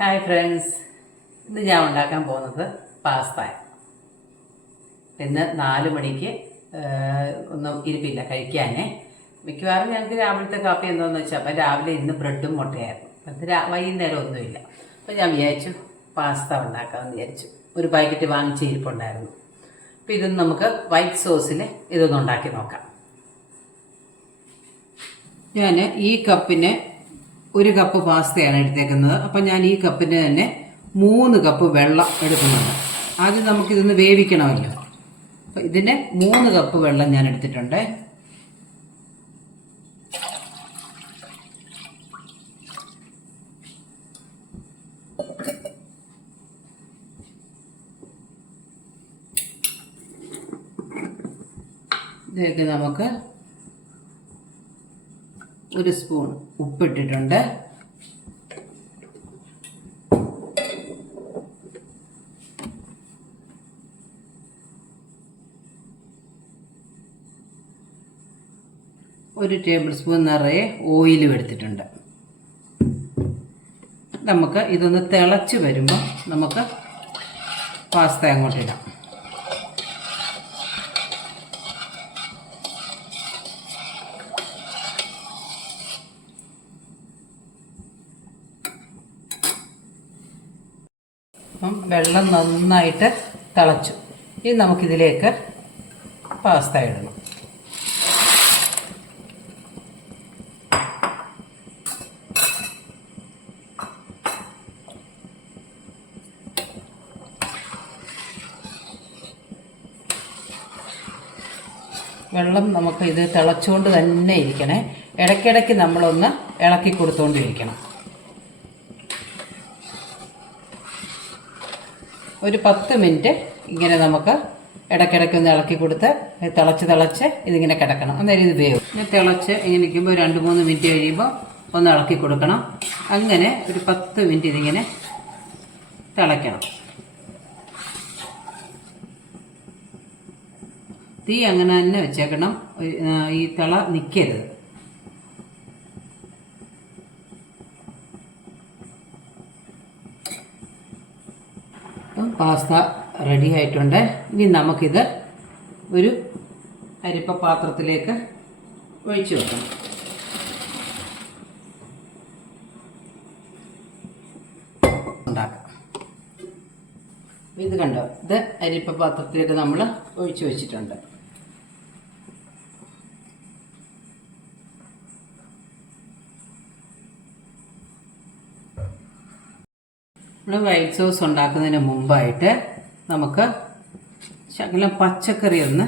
Hi friends ഇന്ന് ഞാൻ ഉണ്ടാക്കാൻ പോകുന്നത് പാസ്ത. ഇന്ന് നാല് മണിക്ക് ഒന്നും ഇരിപ്പില്ല കഴിക്കാനേ. മിക്കവാറും ഞങ്ങൾക്ക് രാവിലത്തെ കാപ്പി എന്താണെന്ന് വെച്ചാൽ അപ്പം രാവിലെ ഇന്ന് ബ്രെഡും മുട്ടയായിരുന്നു. അപ്പം വൈകുന്നേരം ഒന്നുമില്ല. അപ്പം ഞാൻ വിചാരിച്ചു പാസ്ത ഉണ്ടാക്കാമെന്ന് വിചാരിച്ചു. ഒരു പാക്കറ്റ് വാങ്ങിച്ച് ഇരിപ്പുണ്ടായിരുന്നു. അപ്പം ഇതൊന്ന് നമുക്ക് വൈറ്റ് സോസിൽ ഇതൊന്ന് ഉണ്ടാക്കി നോക്കാം. ഞാൻ ഈ കപ്പിന് ഒരു കപ്പ് പാസ്തയാണ് എടുത്തേക്കുന്നത്. അപ്പം ഞാൻ ഈ കപ്പിന് തന്നെ മൂന്ന് കപ്പ് വെള്ളം എടുക്കുന്നുണ്ട്. ആദ്യം നമുക്കിതൊന്ന് വേവിക്കണമല്ലോ. അപ്പം ഇതിന് മൂന്ന് കപ്പ് വെള്ളം ഞാൻ എടുത്തിട്ടുണ്ട്. ഇതൊക്കെ നമുക്ക് ഒരു സ്പൂൺ ഉപ്പിട്ടിട്ടുണ്ട്. ഒരു ടേബിൾ സ്പൂൺ നിറയെ ഓയിലും എടുത്തിട്ടുണ്ട്. നമുക്ക് ഇതൊന്ന് തിളച്ച് വരുമ്പോൾ നമുക്ക് പാസ്ത അങ്ങോട്ട് അപ്പം വെള്ളം നന്നായിട്ട് തിളച്ചു. ഇനി നമുക്കിതിലേക്ക് പാസ്ത ഇടണം. വെള്ളം നമുക്ക് ഇത് തിളച്ചുകൊണ്ട് തന്നെ ഇരിക്കണേ. ഇടയ്ക്കിടയ്ക്ക് നമ്മളൊന്ന് ഇളക്കി കൊടുത്തുകൊണ്ടിരിക്കണം ഒരു പത്ത് മിനിറ്റ് ഇങ്ങനെ നമുക്ക് ഇടയ്ക്കിടയ്ക്ക് ഒന്ന് ഇളക്കി കൊടുത്ത് തിളച്ച് തിളച്ച് ഇതിങ്ങനെ കിടക്കണം. അന്നേരം ഇത് വേവും. ഇങ്ങനെ തിളച്ച് ഇങ്ങനെ നിൽക്കുമ്പോൾ രണ്ട് മൂന്ന് മിനിറ്റ് കഴിയുമ്പോൾ ഒന്ന് ഇളക്കി കൊടുക്കണം. അങ്ങനെ ഒരു പത്ത് മിനിറ്റ് ഇതിങ്ങനെ തിളയ്ക്കണം. തീ അങ്ങനെ തന്നെ വെച്ചേക്കണം. ഈ തിള നിൽക്കരുത് അപ്പം പാസ്ത റെഡി ആയിട്ടുണ്ട്. ഇനി നമുക്കിത് ഒരു അരിപ്പ പാത്രത്തിലേക്ക് ഒഴിച്ചു വെക്കാം. ഉണ്ടാക്കാം. ഇത് കണ്ടോ? ഇത് അരിപ്പ പാത്രത്തിലേക്ക് നമ്മൾ ഒഴിച്ചു വെച്ചിട്ടുണ്ട്. നമ്മൾ വൈറ്റ് സോസ് ഉണ്ടാക്കുന്നതിന് മുമ്പായിട്ട് നമുക്ക് ശകലം പച്ചക്കറി ഒന്ന്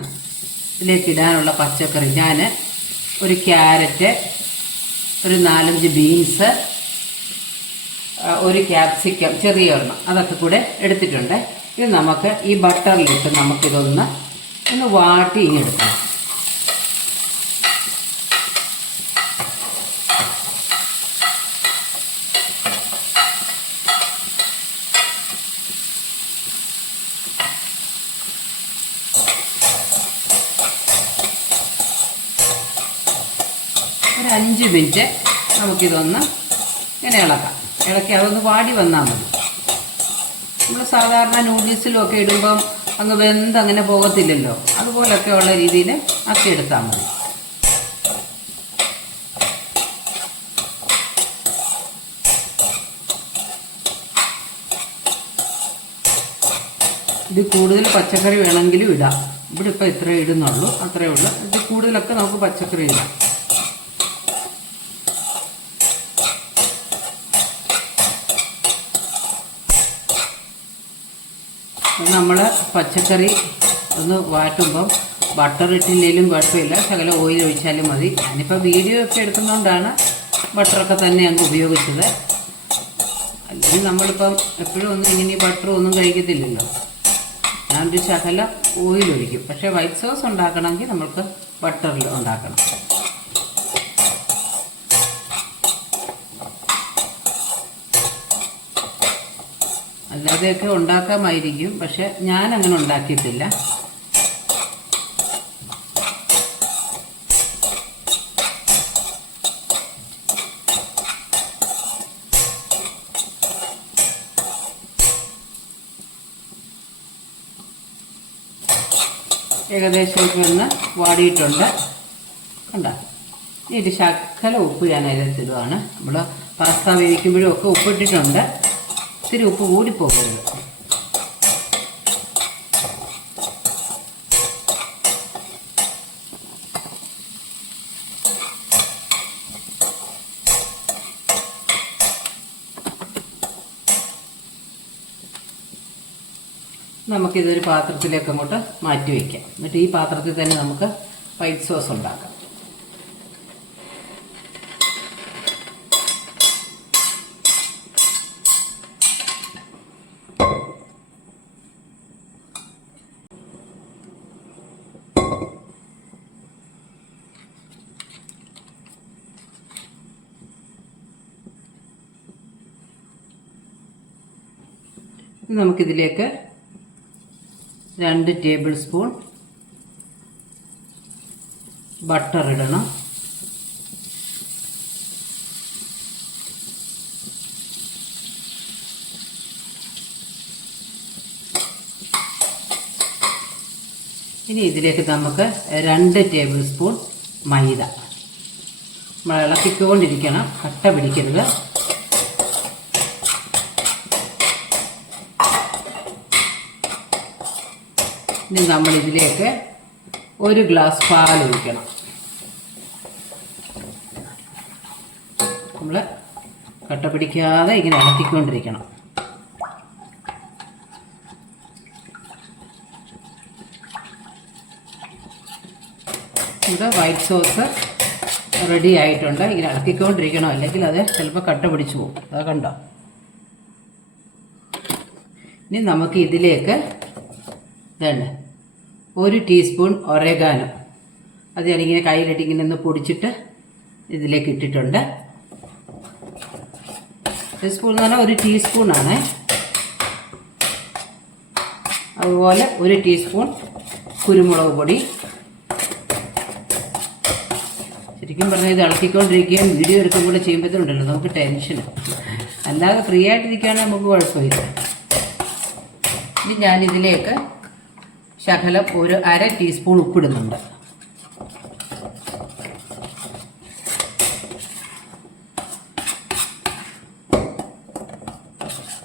ഇതിലേക്ക് ഇടാനുള്ള പച്ചക്കറി. ഞാൻ ഒരു ക്യാരറ്റ് ഒരു നാലഞ്ച് ബീൻസ് ഒരു ക്യാപ്സിക്കം ചെറിയ ഒരെണ്ണം അതൊക്കെ കൂടെ എടുത്തിട്ടുണ്ട്. ഇത് നമുക്ക് ഈ ബട്ടറിലിട്ട് നമുക്കിതൊന്ന് ഒന്ന് വാട്ടി ഇങ്ങെടുക്കണം അഞ്ച് മിനിറ്റ് നമുക്കിതൊന്ന് ഇങ്ങനെ ഇളക്കാം. ഇളക്കി അതൊന്ന് വാടി വന്നാൽ മതി. നമ്മൾ സാധാരണ നൂഡിൽസിലുമൊക്കെ ഇടുമ്പം അങ്ങ് വെന്ത് അങ്ങനെ പോകത്തില്ലല്ലോ. അതുപോലൊക്കെ ഉള്ള രീതിയിൽ ആക്കി എടുത്താൽ മതി. ഇത് കൂടുതൽ പച്ചക്കറി വേണമെങ്കിലും ഇടാം. ഇവിടെ ഇപ്പോൾ ഇത്രേ ഇടുന്നുള്ളൂ. അത്രേ ഉള്ളൂ. ഇത് കൂടുതലൊക്കെ നമുക്ക് പച്ചക്കറി ഇടാം. നമ്മൾ പച്ചക്കറി ഒന്ന് വാട്ടുമ്പം ബട്ടർ ഇട്ടില്ലെങ്കിലും കുഴപ്പമില്ല. ശകലം ഓയിൽ ഒഴിച്ചാലും മതി. ഞാനിപ്പോൾ വീഡിയോ ഒക്കെ എടുക്കുന്നതുകൊണ്ടാണ് ബട്ടറൊക്കെ തന്നെ അങ്ങ് ഉപയോഗിച്ചത്. അല്ലെങ്കിൽ നമ്മളിപ്പം എപ്പോഴും ഒന്നും ഇങ്ങനെ ബട്ടറും ഒന്നും കഴിക്കത്തില്ലല്ലോ. ഞാനൊരു ശകലം ഓയിൽ ഒഴിക്കും. പക്ഷേ വൈറ്റ് സോസ് ഉണ്ടാക്കണമെങ്കിൽ നമുക്ക് ബട്ടറിൽ ഉണ്ടാക്കണം. അല്ലാതെയൊക്കെ ഉണ്ടാക്കാമായിരിക്കും പക്ഷെ ഞാൻ അങ്ങനെ ഉണ്ടാക്കിയിട്ടില്ല. ഏകദേശം ഒന്ന് വാടിയിട്ടുണ്ട്. കണ്ട? ഇത് ശക്കല ഉപ്പ് ഞാൻ അതിലെത്തിടുവാണ് നമ്മൾ പാസ്ത വേവിക്കുമ്പോഴും ഒക്കെ ഉപ്പിട്ടിട്ടുണ്ട്. ഇത്തിരി ഉപ്പ് കൂടിപ്പോകരുത് നമുക്കിതൊരു പാത്രത്തിലേക്ക് അങ്ങോട്ട് മാറ്റി വയ്ക്കാം എന്നിട്ട് ഈ പാത്രത്തിൽ തന്നെ നമുക്ക് വൈറ്റ് സോസ് ഉണ്ടാക്കാം. നമുക്കിതിലേക്ക് രണ്ട് ടേബിൾ സ്പൂൺ ബട്ടർ ഇടണം. ഇനി ഇതിലേക്ക് നമുക്ക് രണ്ട് ടേബിൾ സ്പൂൺ മൈദ. നമ്മൾ ഇളക്കിക്കൊണ്ടിരിക്കണം. കട്ട പിടിക്കരുത്. ഇനി നമ്മൾ ഇതിലേക്ക് ഒരു ഗ്ലാസ് പാൽ ഒഴിക്കണം. നമ്മൾ കട്ട പിടിക്കാതെ ഇങ്ങനെ ഇളക്കിക്കൊണ്ടിരിക്കണം ഇവിടെ വൈറ്റ് സോസ് റെഡി ആയിട്ടുണ്ട്. ഇങ്ങനെ ഇളക്കിക്കൊണ്ടിരിക്കണം അല്ലെങ്കിൽ അത് ചിലപ്പോൾ കട്ട പിടിച്ചു പോകും. അത് കണ്ടോ? ഇനി നമുക്ക് ഇതിലേക്ക് ഇതാണ് ഒരു ടീസ്പൂൺ ഒരേഗാനോ അത് ഞാനിങ്ങനെ കയ്യിലിട്ട് ഇങ്ങനെ ഒന്ന് പൊടിച്ചിട്ട് ഇതിലേക്ക് ഇട്ടിട്ടുണ്ട്. ടീസ്പൂൺ എന്ന് പറഞ്ഞാൽ ഒരു ടീസ്പൂണാണ് അതുപോലെ ഒരു ടീസ്പൂൺ കുരുമുളക് പൊടി. ശരിക്കും പറഞ്ഞാൽ ഇത് ഇളക്കിക്കൊണ്ടിരിക്കുകയും വീഡിയോ എടുക്കും കൂടെ ചെയ്യുമ്പോഴത്തേണ്ടല്ലോ നമുക്ക് ടെൻഷൻ അല്ലാതെ ഫ്രീ ആയിട്ടിരിക്കുകയാണെങ്കിൽ നമുക്ക് കുഴപ്പമില്ല. ഇനി ഞാനിതിലേക്ക് ശകലം ഒരു അര ടീസ്പൂൺ ഉപ്പിടുന്നുണ്ട്.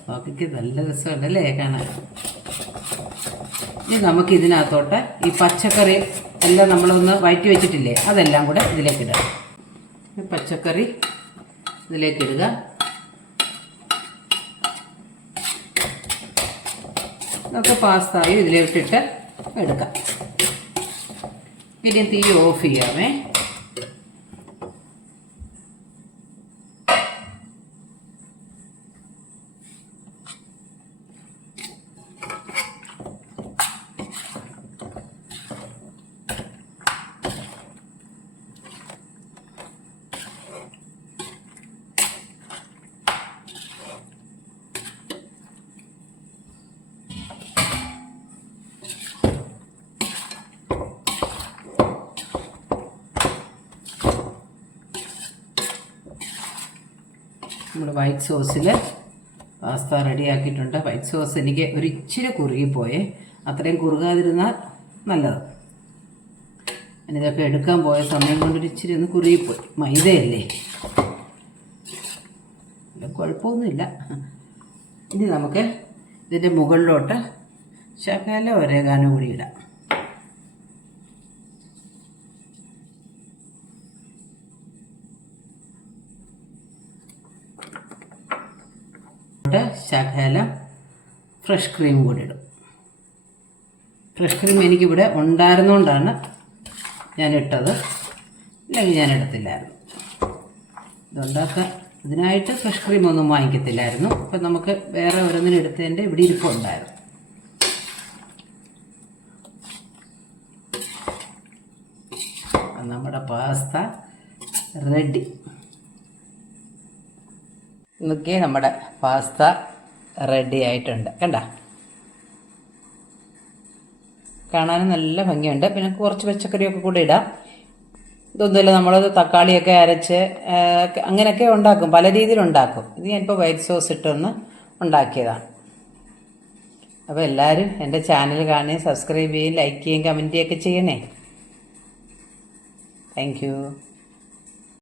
ബാക്കിക്ക് നല്ല രസമുണ്ടല്ലേ കാണാൻ? ഇനി നമുക്ക് ഇതിനകത്തോട്ട് ഈ പച്ചക്കറി എല്ലാം നമ്മളൊന്ന് വയറ്റി വെച്ചിട്ടില്ലേ അതെല്ലാം കൂടെ ഇതിലേക്ക് ഇടാം. പച്ചക്കറി ഇതിലേക്ക് ഇടുക. നമുക്ക് പാസ്തായും ഇതിലിട്ടിട്ട് എടുക്കാം. ഇനി തീ ഓഫ് ചെയ്യാമേ. നമ്മൾ വൈറ്റ് സോസിൽ പാസ്ത റെഡിയാക്കിയിട്ടുണ്ട് വൈറ്റ് സോസ് എനിക്ക് ഒരു ഇച്ചിരി കുറുകിപ്പോയേ. അത്രയും കുറുകാതിരുന്നാൽ നല്ലത്. ഇതൊക്കെ എടുക്കാൻ പോയ സമയം കൊണ്ട് ഇച്ചിരി ഒന്ന് കുറുകിപ്പോയി. മൈദയല്ലേ? കുഴപ്പമൊന്നുമില്ല. ഇനി നമുക്ക് ഇതിന്റെ മുകളിലോട്ട് ശകല ഒരേകാനും കൂടി ഇടാം. ഇവിടെ ശകലം ഫ്രഷ് ക്രീം കൂടി ഇടും. ഫ്രഷ് ക്രീം എനിക്കിവിടെ ഉണ്ടായിരുന്നുകൊണ്ടാണ് ഞാൻ ഇട്ടത് ഇല്ലെങ്കിൽ ഞാൻ എടുത്തില്ലായിരുന്നു ഇതുണ്ടാക്കാൻ ഇതിനായിട്ട് ഫ്രഷ് ക്രീം ഒന്നും വാങ്ങിക്കത്തില്ലായിരുന്നു. അപ്പം നമുക്ക് വേറെ ഓരോന്നിനും എടുത്തതിന്റെ ഇവിടെ ഇരിപ്പുണ്ടായിരുന്നു നമ്മുടെ പാസ്ത റെഡി നോക്കിയേ നമ്മുടെ പാസ്ത റെഡി ആയിട്ടുണ്ട്. കണ്ട? കാണാനും നല്ല ഭംഗിയുണ്ട്. പിന്നെ കുറച്ച് പച്ചക്കറിയൊക്കെ കൂടെ ഇടാം. ഇതൊന്നുമില്ല നമ്മൾ തക്കാളിയൊക്കെ അരച്ച് അങ്ങനെയൊക്കെ ഉണ്ടാക്കും. പല രീതിയിൽ ഉണ്ടാക്കും. ഇത് ഞാനിപ്പോൾ വൈറ്റ് സോസ് ഇട്ടൊന്ന് ഉണ്ടാക്കിയതാണ് അപ്പോൾ എല്ലാവരും എന്റെ ചാനൽ കാണുകയും സബ്സ്ക്രൈബ് ചെയ്യുകയും ലൈക്ക് ചെയ്യുകയും കമന്റ് ചെയ്യുകയൊക്കെ ചെയ്യണേ. താങ്ക്